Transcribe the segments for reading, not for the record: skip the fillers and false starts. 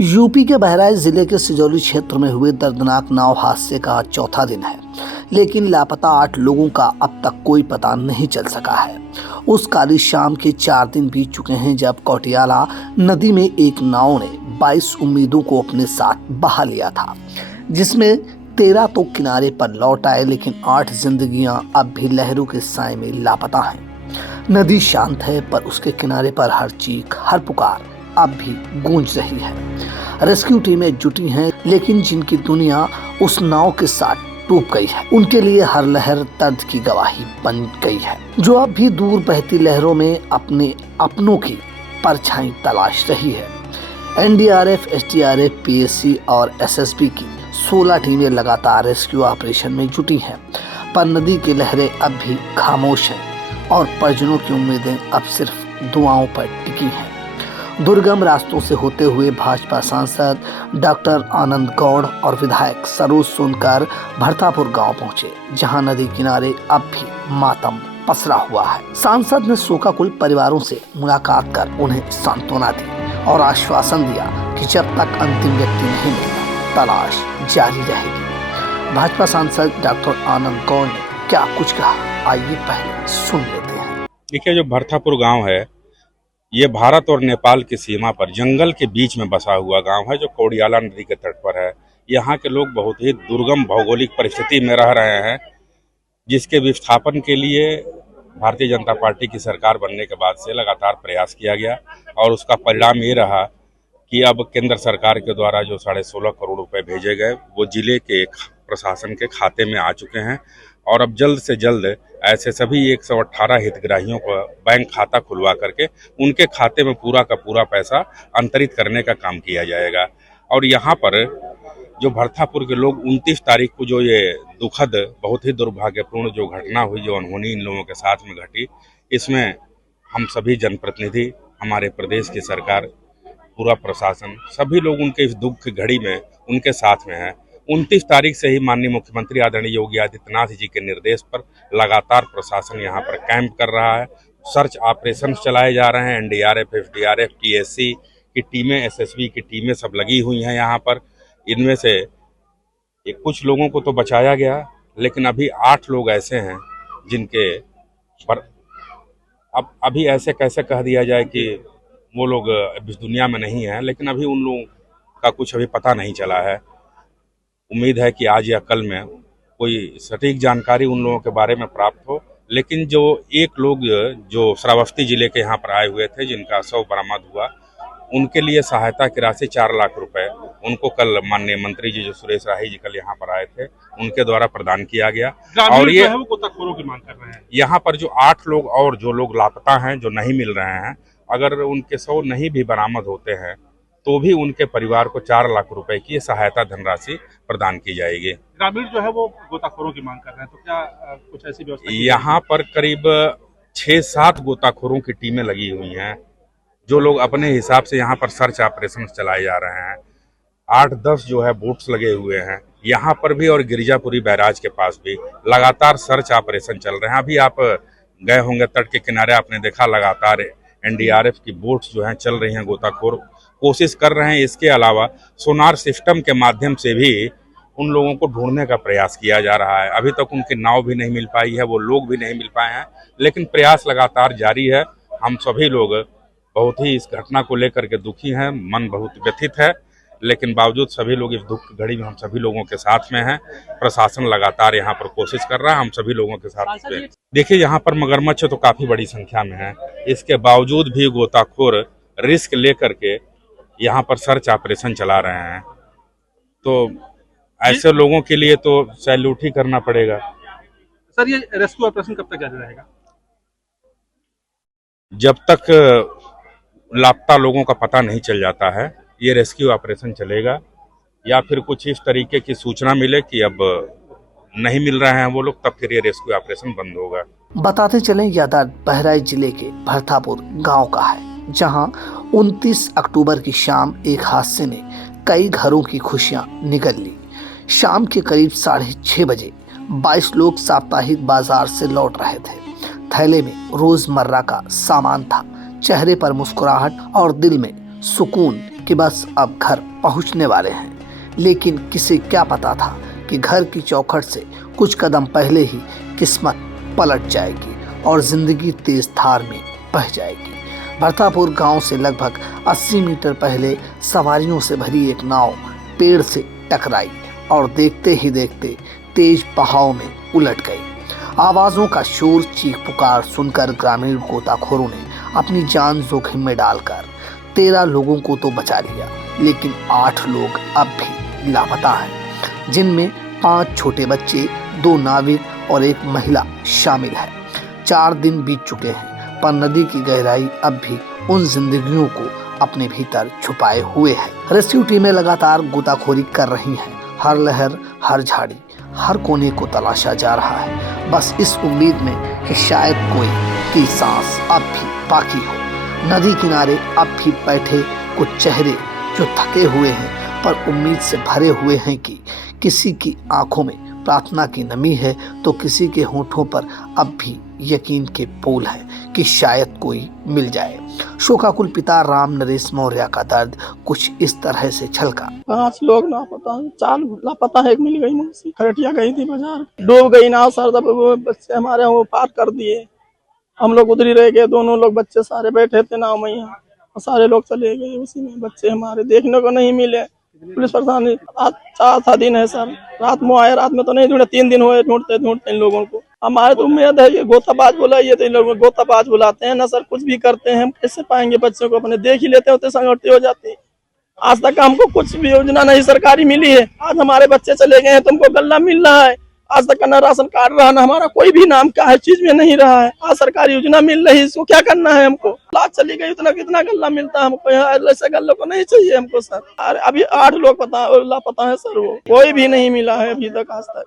UP के बहराइच जिले के सिजौली क्षेत्र में हुए दर्दनाक नाव हादसे का चौथा दिन है, लेकिन लापता 8 लोगों का अब तक कोई पता नहीं चल सका है। उस काली शाम के 4 दिन बीत चुके हैं जब कोटियाला नदी में एक नाव ने 22 उम्मीदों को अपने साथ बहा लिया था, जिसमें 13 तो किनारे पर लौट आए, लेकिन 8 जिंदगियां अब भी लहरों के साए में लापता हैं। नदी शांत है, पर उसके किनारे पर हर चीख, हर पुकार अब भी गूंज रही है। रेस्क्यू टीमें जुटी हैं, लेकिन जिनकी दुनिया उस नाव के साथ डूब गई है, उनके लिए हर लहर दर्द की गवाही बन गई है, जो अब भी दूर बहती लहरों में अपने अपनों की परछाई तलाश रही है। एनडीआरएफ, एसडीआरएफ, पीएसी और एसएसबी की 16 टीमें लगातार रेस्क्यू ऑपरेशन में जुटी हैं, पर नदी की लहरें अब भी खामोश हैं और परिजनों की उम्मीदें अब सिर्फ दुआओं पर टिकी हैं। दुर्गम रास्तों से होते हुए भाजपा सांसद डॉक्टर आनंद गौड़ और विधायक सरोज सोनकर भरतापुर गांव पहुंचे, जहां नदी किनारे अब भी मातम पसरा हुआ है। सांसद ने शोकाकुल परिवारों से मुलाकात कर उन्हें सांत्वना दी और आश्वासन दिया कि जब तक अंतिम व्यक्ति नहीं मिलेगा, तलाश जारी रहेगी। भाजपा सांसद डॉक्टर आनंद गौड़ ने क्या कुछ कहा, आइए पहले सुन लेते हैं। देखिए, जो भरतापुर गांव है, ये भारत और नेपाल की सीमा पर जंगल के बीच में बसा हुआ गांव है, जो कोडियाला नदी के तट पर है। यहाँ के लोग बहुत ही दुर्गम भौगोलिक परिस्थिति में रह रहे हैं, जिसके विस्थापन के लिए भारतीय जनता पार्टी की सरकार बनने के बाद से लगातार प्रयास किया गया और उसका परिणाम ये रहा कि अब केंद्र सरकार के द्वारा जो 16.5 करोड़ रुपए भेजे गए, वो जिले के प्रशासन के खाते में आ चुके हैं और अब जल्द से जल्द ऐसे सभी 118 हितग्राहियों को बैंक खाता खुलवा करके उनके खाते में पूरा का पूरा पैसा अंतरित करने का काम किया जाएगा। और यहाँ पर जो भरतापुर के लोग 29 तारीख को जो ये दुखद, बहुत ही दुर्भाग्यपूर्ण जो घटना हुई, जो अनहोनी इन लोगों के साथ में घटी, इसमें हम सभी जनप्रतिनिधि, हमारे प्रदेश की सरकार, पूरा प्रशासन, सभी लोग उनके इस दुख की घड़ी में उनके साथ में हैं। 29 तारीख से ही माननीय मुख्यमंत्री आदरणीय योगी आदित्यनाथ जी के निर्देश पर लगातार प्रशासन यहाँ पर कैंप कर रहा है। सर्च ऑपरेशन चलाए जा रहे हैं। एनडीआरएफ, एसडीआरएफ, पीएसी की टीमें, एसएसबी की टीमें सब लगी हुई हैं यहाँ पर। इनमें से कुछ लोगों को तो बचाया गया, लेकिन अभी 8 लोग ऐसे हैं जिनके पर अब अभी ऐसे कैसे कह दिया जाए कि वो लोग इस दुनिया में नहीं हैं, लेकिन अभी उन लोगों का कुछ अभी पता नहीं चला है। उम्मीद है कि आज या कल में कोई सटीक जानकारी उन लोगों के बारे में प्राप्त हो। लेकिन जो 1 लोग जो श्रावस्ती जिले के यहाँ पर आए हुए थे, जिनका शव बरामद हुआ, उनके लिए सहायता की राशि 4 लाख रुपए उनको कल माननीय मंत्री जी जो सुरेश राही जी कल यहाँ पर आए थे, उनके द्वारा प्रदान किया गया। और ये गोताखोरों की मांग कर रहे हैं। यहाँ पर जो 8 लोग और जो लोग लापता हैं, जो नहीं मिल रहे हैं, अगर उनके शव नहीं भी बरामद होते हैं तो भी उनके परिवार को 4 लाख रुपए की सहायता धनराशि प्रदान की जाएगी। ग्रामीण जो है वो गोताखोरों की मांग कर रहे हैं, तो क्या कुछ ऐसी व्यवस्था? यहाँ पर करीब 6-7 गोताखोरों की टीमें लगी हुई हैं, जो लोग अपने हिसाब से यहाँ पर सर्च ऑपरेशन चलाए जा रहे हैं। 8-10 जो है बोट्स लगे हुए हैं यहाँ पर भी, और गिरिजापुरी बैराज के पास भी लगातार सर्च ऑपरेशन चल रहे हैं। अभी आप गए होंगे तट के किनारे, आपने देखा लगातार एनडीआरएफ की बोट्स जो हैं चल रही हैं, गोताखोर कोशिश कर रहे हैं। इसके अलावा सोनार सिस्टम के माध्यम से भी उन लोगों को ढूंढने का प्रयास किया जा रहा है। अभी तक उनकी नाव भी नहीं मिल पाई है, वो लोग भी नहीं मिल पाए हैं, लेकिन प्रयास लगातार जारी है। हम सभी लोग बहुत ही इस घटना को लेकर के दुखी हैं, मन बहुत व्यथित है, लेकिन बावजूद सभी लोग इस दुख की घड़ी में हम सभी लोगों के साथ में हैं। प्रशासन लगातार यहाँ पर कोशिश कर रहा है, हम सभी लोगों के साथ में। देखिए, यहाँ पर मगरमच्छ तो काफी बड़ी संख्या में है, इसके बावजूद भी गोताखोर रिस्क लेकर के यहाँ पर सर्च ऑपरेशन चला रहे हैं, तो ऐसे लोगों के लिए तो सैल्यूट ही करना पड़ेगा। सर, ये रेस्क्यू ऑपरेशन कब तक जारी रहेगा? जब तक लापता लोगों का पता नहीं चल जाता है, ये रेस्क्यू ऑपरेशन चलेगा, या फिर कुछ इस तरीके की सूचना मिले कि अब नहीं मिल रहे हैं वो लोग, तब फिर ये रेस्क्यू ऑपरेशन बंद होगा। बताते चलें, यह दर्द बहराइच जिले के भरतापुर गांव का है, जहां 29 अक्टूबर की शाम एक हादसे ने कई घरों की खुशियां निगल ली। शाम के करीब 6:30 बजे 22 लोग साप्ताहिक बाजार से लौट रहे थे। थैले में रोजमर्रा का सामान था, चेहरे पर मुस्कुराहट और दिल में सुकून कि बस अब घर पहुंचने वाले हैं, लेकिन किसे क्या पता था कि घर की चौखट से कुछ कदम पहले ही किस्मत पलट जाएगी और जिंदगी तेज धार में बह जाएगी। भरतापुर गांव से लगभग 80 मीटर पहले सवारियों से भरी एक नाव पेड़ से टकराई और देखते ही देखते तेज बहाव में उलट गई। आवाजों का शोर, चीख पुकार सुनकर ग्रामीण गोताखोरों ने अपनी जान जोखिम में डालकर 13 लोगों को तो बचा लिया, लेकिन 8 लोग अब भी लापता हैं, जिनमें 5 छोटे बच्चे, 2 नाविक और 1 महिला शामिल है। 4 दिन बीत चुके हैं, पर नदी की गहराई अब भी उन जिंदगियों को अपने भीतर छुपाए हुए है। रेस्क्यू टीमें लगातार गोताखोरी कर रही हैं। हर लहर, हर झाड़ी, हर कोने को तलाशा जा रहा है, बस इस उम्मीद में कि शायद कोई की सांस अब भी बाकी हो। नदी किनारे अब भी बैठे कुछ चेहरे जो थके हुए हैं पर उम्मीद से भरे हुए हैं कि किसी की आंखों में प्रार्थना की नमी है तो किसी के होठों पर अब भी यकीन के फूल हैं कि शायद कोई मिल जाए। शोकाकुल पिता राम नरेश मौर्य का दर्द कुछ इस तरह से छलका। 5 लोग लापता हैं, 4 लापता है, एक मिल गई मौसी, खरटिया गई थी बाजार, डूब गई नाव सर, तब वो बच्चे हमारे वो पार कर दिए, हम लोग उधर ही रह गए। दोनों लोग बच्चे सारे बैठे थे नाव में, यहाँ सारे लोग चले गए, उसी में बच्चे हमारे देखने को नहीं मिले। पुलिस प्रशासन, रात 4 दिन है सर, रात में आए, रात में तो नहीं ढूंढे, 3 दिन हुए ढूंढते ढूंढते इन लोगों को। हमारे तो उम्मीद है ये गोताबाज बुलाइए, तो इन लोगों को गोताबाज बुलाते हैं ना सर, कुछ भी करते हैं, हम कैसे पाएंगे बच्चों को? अपने देख ही लेते होते, संगठित हो जाती। आज तक हमको कुछ भी योजना नहीं सरकारी मिली है। आज हमारे बच्चे चले गए हैं, तुमको गल्ला मिल रहा है, आज तक ना राशन कार्ड रहा, ना हमारा कोई भी नाम का है चीज में नहीं रहा है। आज सरकारी योजना मिल रही है, इसको क्या करना है हमको? लाश चली गई, उतना कितना गल्ला मिलता है हमको? ऐसे गल्लों को नहीं चाहिए हमको सर। अभी 8 लोग लापता है सर, वो कोई भी नहीं मिला है अभी तक। आज तक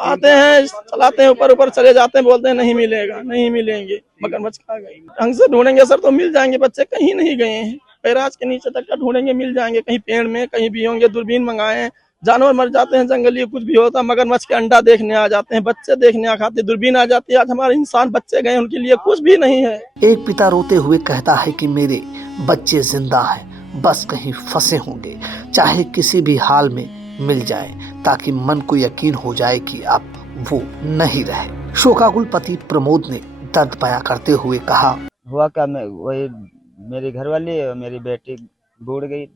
आते हैं, चलाते हैं, ऊपर ऊपर चले जाते हैं, बोलते हैं नहीं मिलेगा, नहीं मिलेंगे, मगरमच्छ खा गई। ढंग से ढूंढेंगे सर तो मिल जाएंगे, बच्चे कहीं नहीं गए हैं, पैराज के नीचे तक का ढूंढेंगे मिल जाएंगे, कहीं पेड़ में कहीं भी होंगे। दूरबीन मंगाए, जानवर मर जाते हैं जंगली, कुछ भी होता, मगरमच्छ के अंडा देखने आ जाते हैं, बच्चे देखने आ खाते, दूरबीन आ जाती है। आज हमारे इंसान बच्चे गए, उनके लिए कुछ भी नहीं है। एक पिता रोते हुए कहता है कि मेरे बच्चे जिंदा हैं, बस कहीं फंसे होंगे, चाहे किसी भी हाल में मिल जाए, ताकि मन को यकीन हो जाए कि अब वो नहीं रहे। शोकाकुल पति प्रमोद ने दर्द बयां करते हुए कहा, हुआ क्या, मैं वही मेरी घरवाली और मेरी बेटी बूढ़ गई,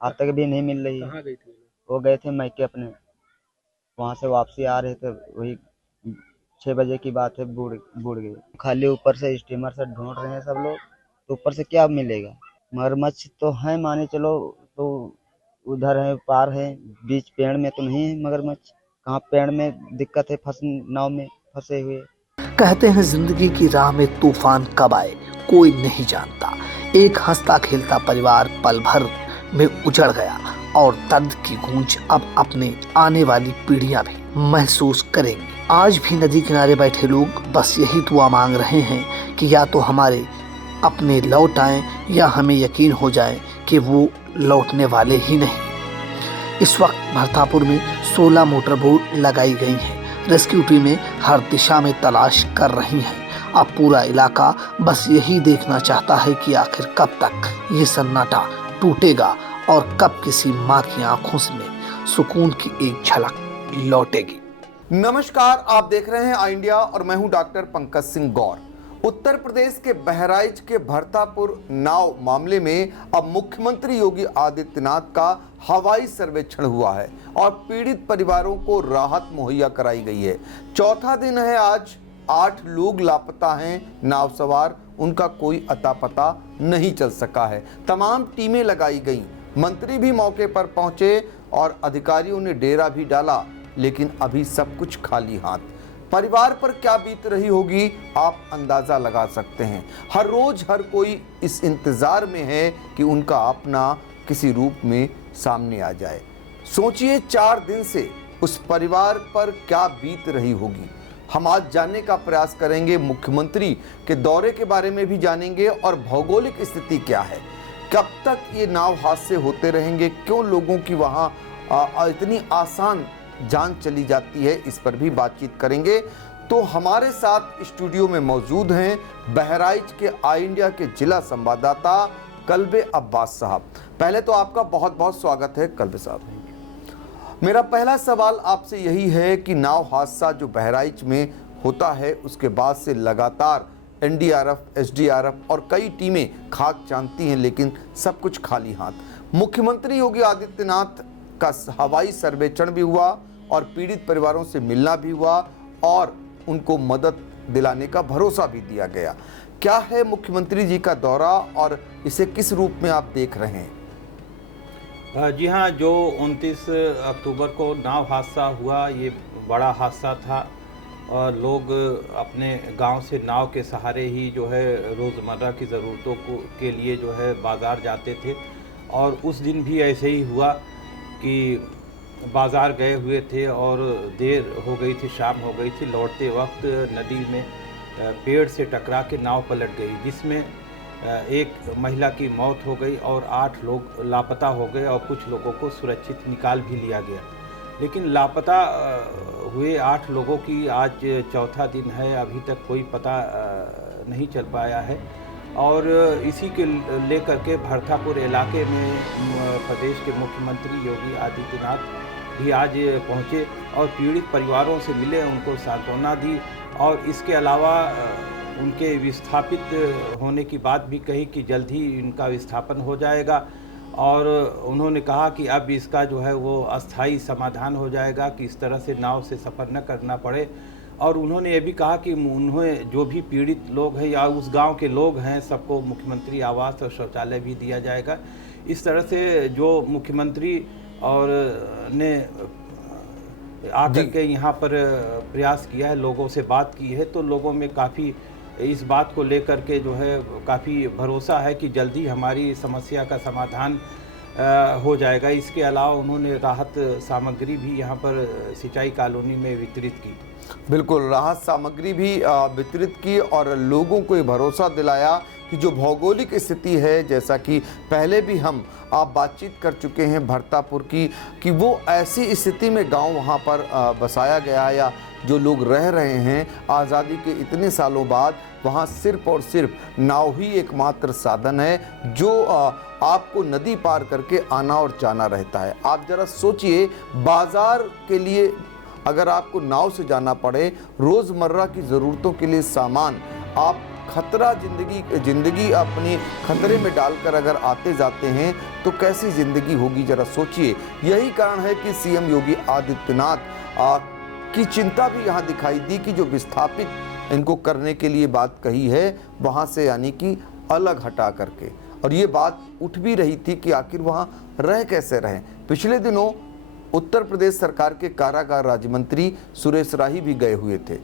आज तक भी नहीं मिल रही। कहाँ गई थी? वो गए थे मैके अपने, वहाँ से वापसी आ रहे थे, वही 6 बजे की बात है, बूढ़ गई। खाली ऊपर से स्टीमर से ढूंढ रहे हैं सब लोग, तो ऊपर से क्या मिलेगा? मगरमच्छ तो है, माने चलो, तो उधर है, पार है, बीच पेड़ में तो नहीं है मगरमच्छ। कहाँ पेड़ में दिक्कत है, नाव में फंसे हुए। कहते हैं जिंदगी की राह में तूफान कब आए कोई नहीं जानता। एक हंसता खेलता परिवार पल भर में उजड़ गया और दर्द की गूंज अब अपने आने वाली पीढ़ियां भी महसूस करेंगी। आज भी नदी किनारे बैठे लोग बस यही दुआ मांग रहे हैं कि या तो हमारे अपने लौट आएं या हमें यकीन हो जाए कि वो लौटने वाले ही नहीं। इस वक्त भरतापुर में 16 मोटर बोट लगाई गई हैं। रेस्क्यू टीमें हर दिशा में तलाश कर रही हैं। अब पूरा इलाका बस यही देखना चाहता है कि आखिर कब तक ये सन्नाटा टूटेगा और कब किसी माँ की आंखों में सुकून की एक झलक लौटेगी। नमस्कार, आप देख रहे हैं आई इंडिया और मैं हूं डॉक्टर पंकज सिंह गौर। उत्तर प्रदेश के बहराइच के भरतापुर नाव मामले में अब मुख्यमंत्री योगी आदित्यनाथ का हवाई सर्वेक्षण हुआ है और पीड़ित परिवारों को राहत मुहैया कराई गई है। चौथा दिन है आज, 8 लोग लापता हैं नाव सवार, उनका कोई अता पता नहीं चल सका है। तमाम टीमें लगाई गई, मंत्री भी मौके पर पहुंचे और अधिकारियों ने डेरा भी डाला, लेकिन अभी सब कुछ खाली हाथ। परिवार पर क्या बीत रही होगी आप अंदाजा लगा सकते हैं। हर रोज हर कोई इस इंतजार में है कि उनका अपना किसी रूप में सामने आ जाए। सोचिए 4 दिन से उस परिवार पर क्या बीत रही होगी। हम आज जानने का प्रयास करेंगे, मुख्यमंत्री के दौरे के बारे में भी जानेंगे और भौगोलिक स्थिति क्या है, कब तक ये नाव हादसे होते रहेंगे, क्यों लोगों की वहाँ इतनी आसान जान चली जाती है, इस पर भी बातचीत करेंगे। तो हमारे साथ स्टूडियो में मौजूद हैं बहराइच के आई इंडिया के जिला संवाददाता कल्बे अब्बास साहब। पहले तो आपका बहुत बहुत स्वागत है कल्बे साहब। मेरा पहला सवाल आपसे यही है कि नाव हादसा जो बहराइच में होता है उसके बाद से लगातार एनडीआरएफ, एसडीआरएफ और कई टीमें खाक चांदती हैं, लेकिन सब कुछ खाली हाथ। मुख्यमंत्री योगी आदित्यनाथ का हवाई सर्वेक्षण भी हुआ और पीड़ित परिवारों से मिलना भी हुआ और उनको मदद दिलाने का भरोसा भी दिया गया। क्या है मुख्यमंत्री जी का दौरा और इसे किस रूप में आप देख रहे हैं? जी हाँ, जो 29 अक्टूबर को नाव हादसा हुआ ये बड़ा हादसा था और लोग अपने गांव से नाव के सहारे ही जो है रोज़मर्रा की ज़रूरतों के लिए जो है बाज़ार जाते थे। और उस दिन भी ऐसे ही हुआ कि बाज़ार गए हुए थे और देर हो गई थी, शाम हो गई थी। लौटते वक्त नदी में पेड़ से टकरा के नाव पलट गई, जिसमें एक महिला की मौत हो गई और 8 लोग लापता हो गए और कुछ लोगों को सुरक्षित निकाल भी लिया गया। लेकिन लापता हुए 8 लोगों की आज चौथा दिन है, अभी तक कोई पता नहीं चल पाया है। और इसी के लेकर के भरथापुर इलाके में प्रदेश के मुख्यमंत्री योगी आदित्यनाथ भी आज पहुंचे और पीड़ित परिवारों से मिले, उनको सांत्वना दी और इसके अलावा उनके विस्थापित होने की बात भी कही कि जल्द ही इनका विस्थापन हो जाएगा। और उन्होंने कहा कि अब इसका जो है वो अस्थाई समाधान हो जाएगा कि इस तरह से नाव से सफ़र न करना पड़े। और उन्होंने ये भी कहा कि उन्हें जो भी पीड़ित लोग हैं या उस गांव के लोग हैं सबको मुख्यमंत्री आवास और शौचालय भी दिया जाएगा। इस तरह से जो मुख्यमंत्री और ने आकर के यहाँ पर प्रयास किया है, लोगों से बात की है, तो लोगों में काफ़ी इस बात को लेकर के जो है काफ़ी भरोसा है कि जल्दी हमारी समस्या का समाधान हो जाएगा। इसके अलावा उन्होंने राहत सामग्री भी यहाँ पर सिंचाई कॉलोनी में वितरित की। बिल्कुल, राहत सामग्री भी वितरित की और लोगों को ये भरोसा दिलाया कि जो भौगोलिक स्थिति है, जैसा कि पहले भी आप बातचीत कर चुके हैं भरतापुर की, कि वो ऐसी स्थिति में गांव वहां पर बसाया गया या जो लोग रह रहे हैं आज़ादी के इतने सालों बाद, वहां सिर्फ और सिर्फ नाव ही एकमात्र साधन है जो आपको नदी पार करके आना और जाना रहता है। आप जरा सोचिए, बाज़ार के लिए अगर आपको नाव से जाना पड़े, रोज़मर्रा की ज़रूरतों के लिए सामान आप खतरा जिंदगी अपनी खतरे में डालकर अगर आते जाते हैं तो कैसी ज़िंदगी होगी, जरा सोचिए। यही कारण है कि सीएम योगी आदित्यनाथ की चिंता भी यहाँ दिखाई दी कि जो विस्थापित इनको करने के लिए बात कही है वहाँ से यानी कि अलग हटा करके, और ये बात उठ भी रही थी कि आखिर वहाँ रह कैसे रहें। पिछले दिनों उत्तर प्रदेश सरकार के कारागार राज्य मंत्री सुरेश राही भी गए हुए थे।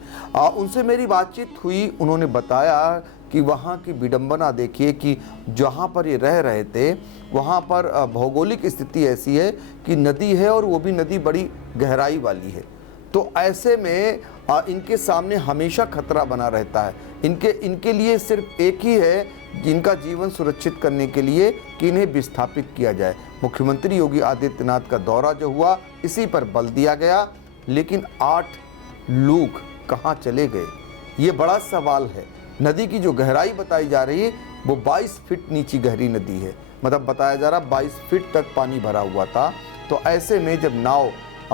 उनसे मेरी बातचीत हुई, उन्होंने बताया कि वहाँ की विडंबना देखिए कि जहाँ पर ये रह रहे थे वहाँ पर भौगोलिक स्थिति ऐसी है कि नदी है और वो भी नदी बड़ी गहराई वाली है। तो ऐसे में इनके सामने हमेशा खतरा बना रहता है। इनके लिए सिर्फ एक ही है जिनका जीवन सुरक्षित करने के लिए कि इन्हें विस्थापित किया जाए। मुख्यमंत्री योगी आदित्यनाथ का दौरा जो हुआ इसी पर बल दिया गया, लेकिन 8 लोग कहाँ चले गए, ये बड़ा सवाल है। नदी की जो गहराई बताई जा रही है वो 22 फीट नीचे गहरी नदी है, मतलब बताया जा रहा 22 फीट तक पानी भरा हुआ था। तो ऐसे में जब नाव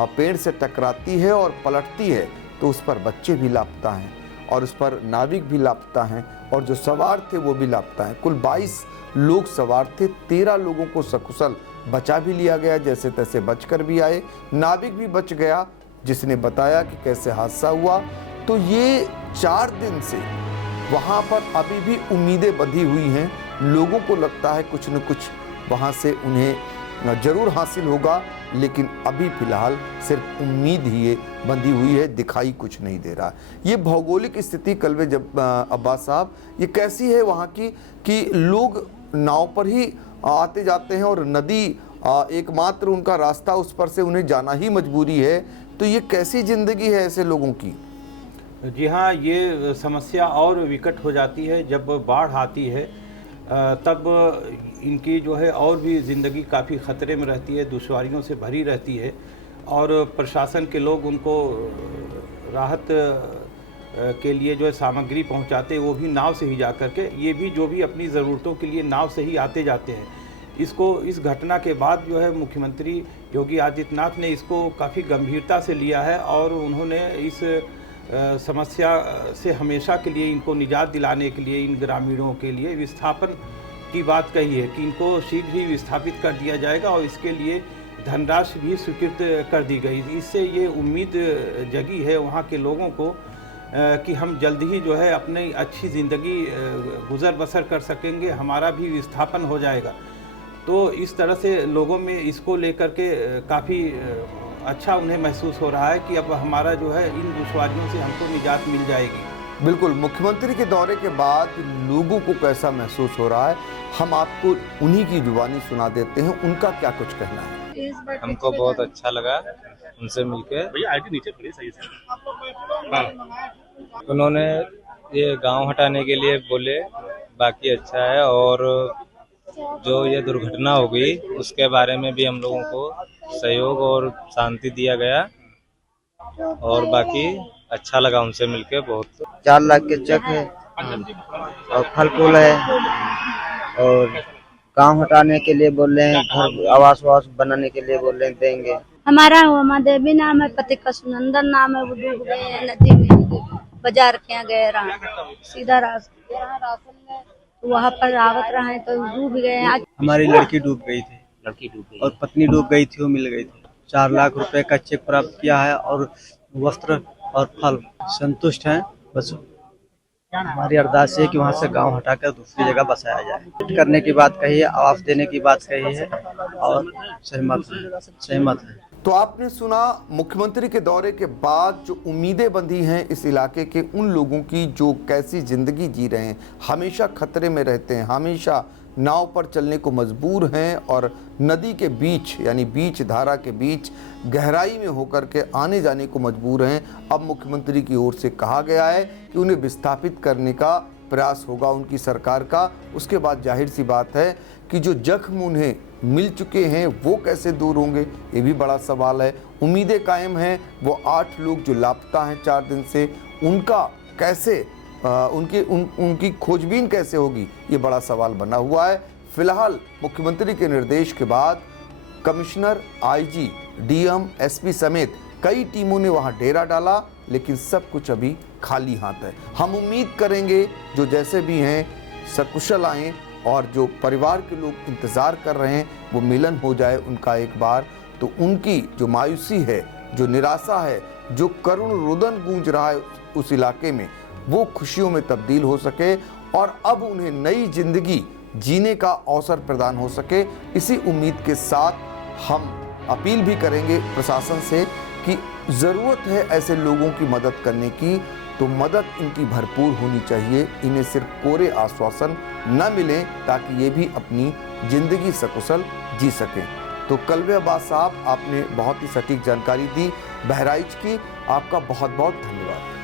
पेड़ से टकराती है और पलटती है तो उस पर बच्चे भी लापता हैं और उस पर नाविक भी लापता हैं और जो सवार थे वो भी लापता हैं। कुल 22 लोग सवार थे, 13 लोगों को सकुशल बचा भी लिया गया, जैसे तैसे बचकर भी आए। नाविक भी बच गया जिसने बताया कि कैसे हादसा हुआ। तो ये 4 दिन से वहाँ पर अभी भी उम्मीदें बंधी हुई हैं। लोगों को लगता है कुछ न कुछ वहाँ से उन्हें ज़रूर हासिल होगा, लेकिन अभी फ़िलहाल सिर्फ उम्मीद ही बंधी हुई है, दिखाई कुछ नहीं दे रहा। ये भौगोलिक स्थिति कल्बे अब्बास साहब ये कैसी है वहाँ की कि लोग नाव पर ही आते जाते हैं और नदी एकमात्र उनका रास्ता, उस पर से उन्हें जाना ही मजबूरी है। तो ये कैसी ज़िंदगी है ऐसे लोगों की? जी हाँ, ये समस्या और विकट हो जाती है जब बाढ़ आती है, तब इनकी जो है और भी ज़िंदगी काफ़ी ख़तरे में रहती है, दुश्वारियों से भरी रहती है और प्रशासन के लोग उनको राहत के लिए जो है सामग्री पहुंचाते हैं वो भी नाव से ही जा कर के, ये भी जो भी अपनी ज़रूरतों के लिए नाव से ही आते जाते हैं। इस घटना के बाद जो है मुख्यमंत्री योगी आदित्यनाथ ने इसको काफ़ी गंभीरता से लिया है और उन्होंने इस समस्या से हमेशा के लिए इनको निजात दिलाने के लिए इन ग्रामीणों के लिए विस्थापन की बात कही है कि इनको शीघ्र ही विस्थापित कर दिया जाएगा और इसके लिए धनराशि भी स्वीकृत कर दी गई। इससे ये उम्मीद जगी है वहाँ के लोगों को कि हम जल्द ही जो है अपनी अच्छी ज़िंदगी गुजर बसर कर सकेंगे, हमारा भी विस्थापन हो जाएगा। तो इस तरह से लोगों में इसको लेकर के काफ़ी अच्छा उन्हें महसूस हो रहा है कि अब हमारा जो है इन दुश्वारियों से हमको निजात मिल जाएगी। बिल्कुल, मुख्यमंत्री के दौरे के बाद लोगों को कैसा महसूस हो रहा है, हम आपको उन्हीं की जुबानी सुना देते हैं, उनका क्या कुछ कहना है। हमको बहुत अच्छा लगा उनसे मिलके। भैया आईटी नीचे खड़ी सही से। उन्होंने ये गांव हटाने के लिए बोले, बाकी अच्छा है। और जो ये दुर्घटना हो गई उसके बारे में भी हम लोगों को सहयोग और शांति दिया गया और बाकी अच्छा लगा उनसे मिलके बहुत। 4 लाख के चेक है और फल फूल है और गांव हटाने के लिए बोल रहे हैं, घर आवास बनाने के लिए बोल रहे हैं, देंगे। हमारा उमा देवी नाम है, पति का सुनंदन नाम है। वो डूब गए हैं नदी में, बाजार के यहाँ गए रहा, सीधा रास्ता वहाँ पर आवत रहे तो डूब गए। हमारी लड़की डूब गई थी और पत्नी डूब गई थी, वो मिल गई थी। 4 लाख रुपए का चेक प्राप्त किया है और वस्त्र और फल। संतुष्ट हैं। बस हमारी अरदास है कि वहाँ से गांव हटाकर दूसरी जगह बसाया जाए। करने की बात कही है, आवास देने की बात कही है और सहमत है। तो आपने सुना मुख्यमंत्री के दौरे के बाद जो उम्मीदें बंधी हैं इस इलाके के उन लोगों की जो कैसी जिंदगी जी रहे हैं, हमेशा खतरे में रहते हैं, हमेशा नाव पर चलने को मजबूर हैं और नदी के बीच यानी बीच धारा के बीच गहराई में होकर के आने जाने को मजबूर हैं। अब मुख्यमंत्री की ओर से कहा गया है कि उन्हें विस्थापित करने का प्रयास होगा उनकी सरकार का। उसके बाद जाहिर सी बात है कि जो जख्म उन्हें मिल चुके हैं वो कैसे दूर होंगे, ये भी बड़ा सवाल है। उम्मीदें कायम हैं। वो 8 लोग जो लापता हैं 4 दिन से, उनका कैसे उनकी खोजबीन कैसे होगी, ये बड़ा सवाल बना हुआ है। फिलहाल मुख्यमंत्री के निर्देश के बाद कमिश्नर, आईजी, डीएम, एसपी समेत कई टीमों ने वहां डेरा डाला, लेकिन सब कुछ अभी खाली हाथ है। हम उम्मीद करेंगे जो जैसे भी हैं सकुशल आएँ और जो परिवार के लोग इंतज़ार कर रहे हैं वो मिलन हो जाए उनका एक बार, तो उनकी जो मायूसी है, जो निराशा है, जो करुण रुदन गूंज रहा है उस इलाके में, वो खुशियों में तब्दील हो सके और अब उन्हें नई जिंदगी जीने का अवसर प्रदान हो सके। इसी उम्मीद के साथ हम अपील भी करेंगे प्रशासन से कि ज़रूरत है ऐसे लोगों की मदद करने की, तो मदद इनकी भरपूर होनी चाहिए। इन्हें सिर्फ कोरे आश्वासन न मिले ताकि ये भी अपनी ज़िंदगी सकुशल जी सकें। तो कल्बे अब्बास साहब, आपने बहुत ही सटीक जानकारी दी बहराइच की, आपका बहुत बहुत धन्यवाद।